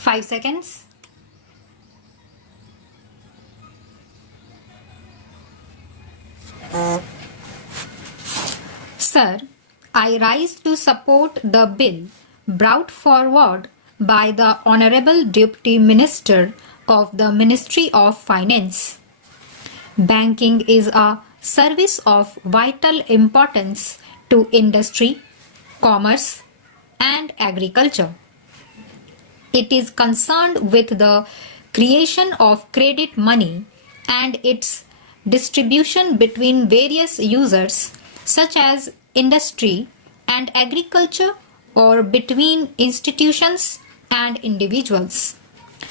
5 seconds. Sir, I rise to support the bill brought forward by the Honorable Deputy Minister of the Ministry of Finance. Banking is a service of vital importance to industry, commerce, and agriculture. It is concerned with the creation of credit money and its distribution between various users such as industry and agriculture or between institutions and individuals.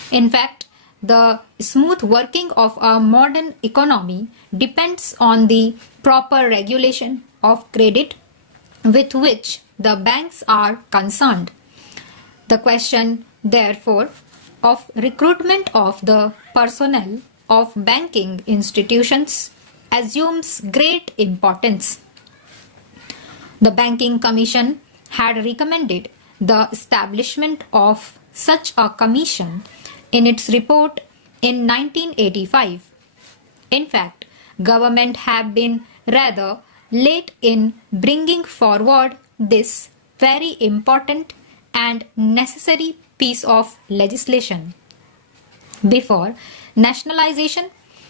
In fact, the smooth working of a modern economy depends on the proper regulation of credit with which the banks are concerned. The question, therefore, of recruitment of the personnel of banking institutions assumes great importance. The Banking Commission had recommended the establishment of such a commission in its report in 1985. In fact, government have been rather late in bringing forward this very important and necessary piece of legislation. Before nationalization,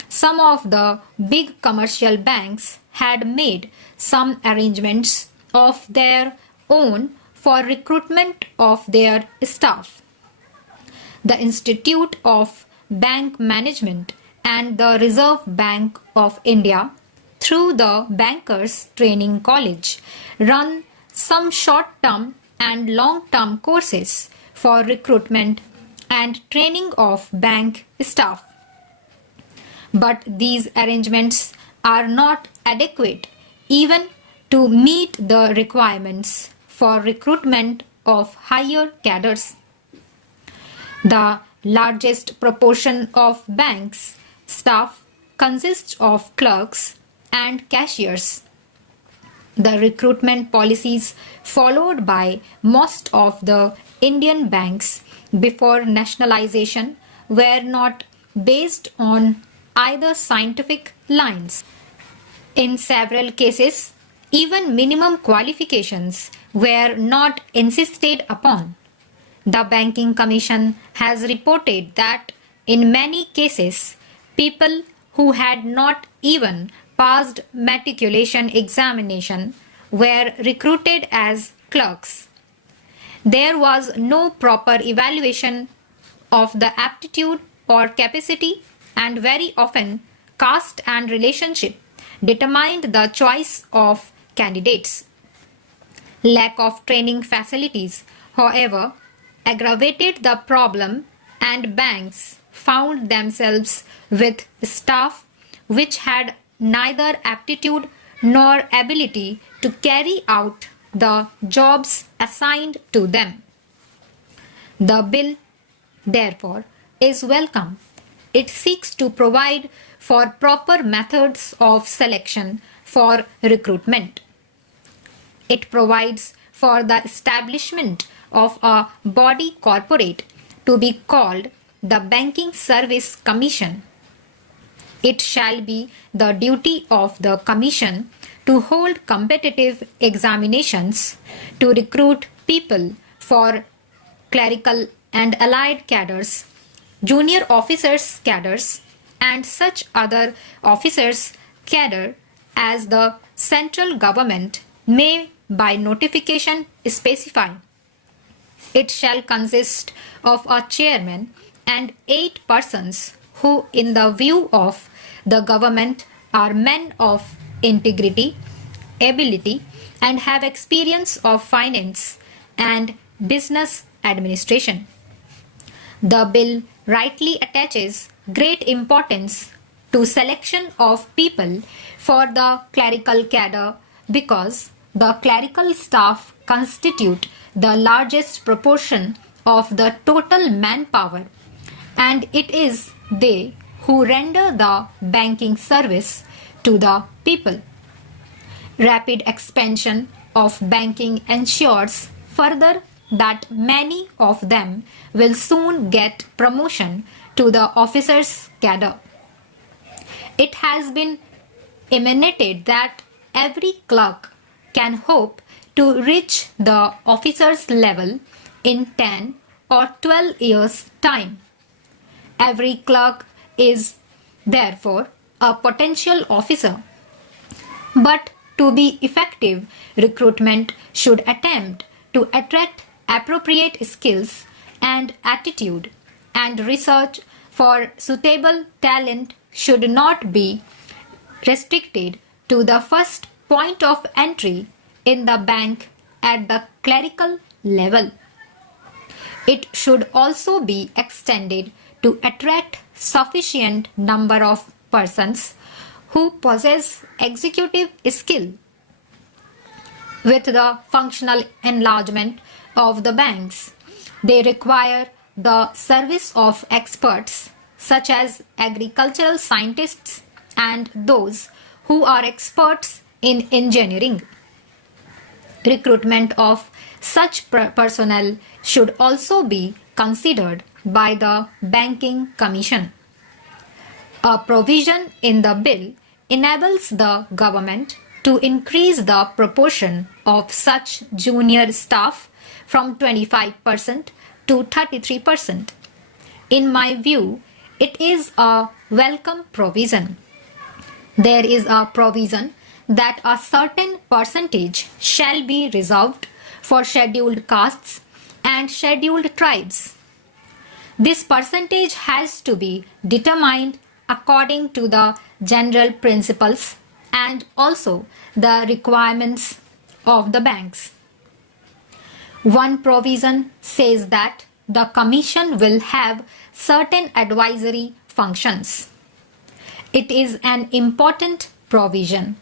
some of the big commercial banks had made some arrangements of their own for recruitment of their staff. The Institute of Bank Management and the Reserve Bank of India, through the Bankers Training College, run some short-term and long-term courses for recruitment and training of bank staff. But these arrangements are not adequate even to meet the requirements for recruitment of higher cadres. The largest proportion of banks' staff consists of clerks and cashiers. The recruitment policies followed by most of the Indian banks before nationalization were not based on either scientific lines. In several cases, even minimum qualifications were not insisted upon. The Banking Commission has reported that in many cases, people who had not even passed matriculation examination were recruited as clerks. There was no proper evaluation of the aptitude or capacity, and very often caste and relationship determined the choice of candidates. Lack of training facilities, however, aggravated the problem, and banks found themselves with staff which had neither aptitude nor ability to carry out the jobs assigned to them. The bill, therefore, is welcome. It seeks to provide for proper methods of selection for recruitment. It provides for the establishment of a body corporate to be called the Banking Service Commission. It shall be the duty of the Commission to hold competitive examinations to recruit people for clerical and allied cadres, junior officers cadres, and such other officers cadre as the central government may by notification specify. It shall consist of a chairman and 8 persons who, in the view of the government, are men of integrity, ability, and have experience of finance and business administration. The bill rightly attaches great importance to selection of people for the clerical cadre because the clerical staff constitute the largest proportion of the total manpower, and it is they who render the banking service to the people. Rapid expansion of banking ensures further that many of them will soon get promotion to the officers' cadre. It has been emanated that every clerk can hope to reach the officer's level in 10 or 12 years' time. Every clerk is therefore a potential officer. But to be effective, recruitment should attempt to attract appropriate skills and attitude, and research for suitable talent should not be restricted to the first point of entry in the bank at the clerical level. It should also be extended to attract sufficient number of persons who possess executive skill. With the functional enlargement of the banks, they require the service of experts such as agricultural scientists and those who are experts in engineering. Recruitment of such personnel should also be considered by the Banking Commission. A provision in the bill enables the government to increase the proportion of such junior staff from 25% to 33%. In my view, it is a welcome provision. There is a provision that a certain percentage shall be reserved for scheduled castes and scheduled tribes. This percentage has to be determined according to the general principles and also the requirements of the banks. One provision says that the Commission will have certain advisory functions. It is an important provision.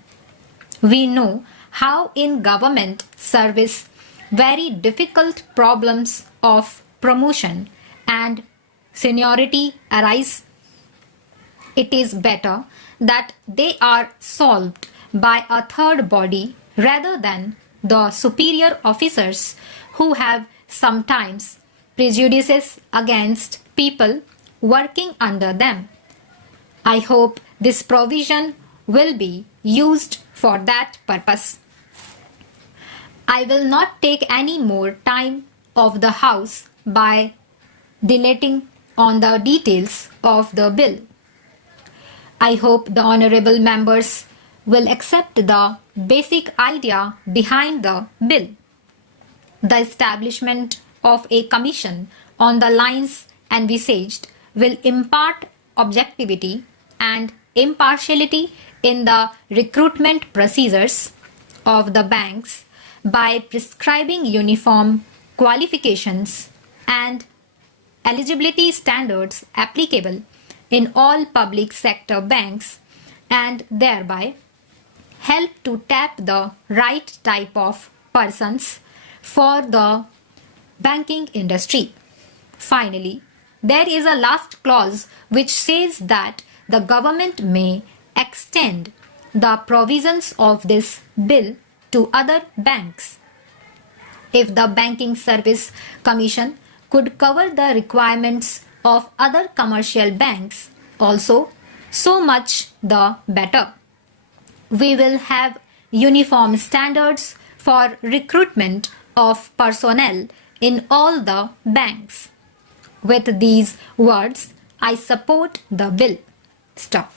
We know how in government service very difficult problems of promotion and seniority arise. It is better that they are solved by a third body rather than the superior officers who have sometimes prejudices against people working under them. I hope this provision will be used for that purpose. I will not take any more time of the House by dilating on the details of the bill. I hope the honorable members will accept the basic idea behind the bill. The establishment of a commission on the lines envisaged will impart objectivity and impartiality in the recruitment procedures of the banks by prescribing uniform qualifications and eligibility standards applicable in all public sector banks, and thereby help to tap the right type of persons for the banking industry. Finally, there is a last clause which says that the government may extend the provisions of this bill to other banks. If the Banking Service Commission could cover the requirements of other commercial banks also, so much the better. We will have uniform standards for recruitment of personnel in all the banks. With these words, I support the bill. Stop.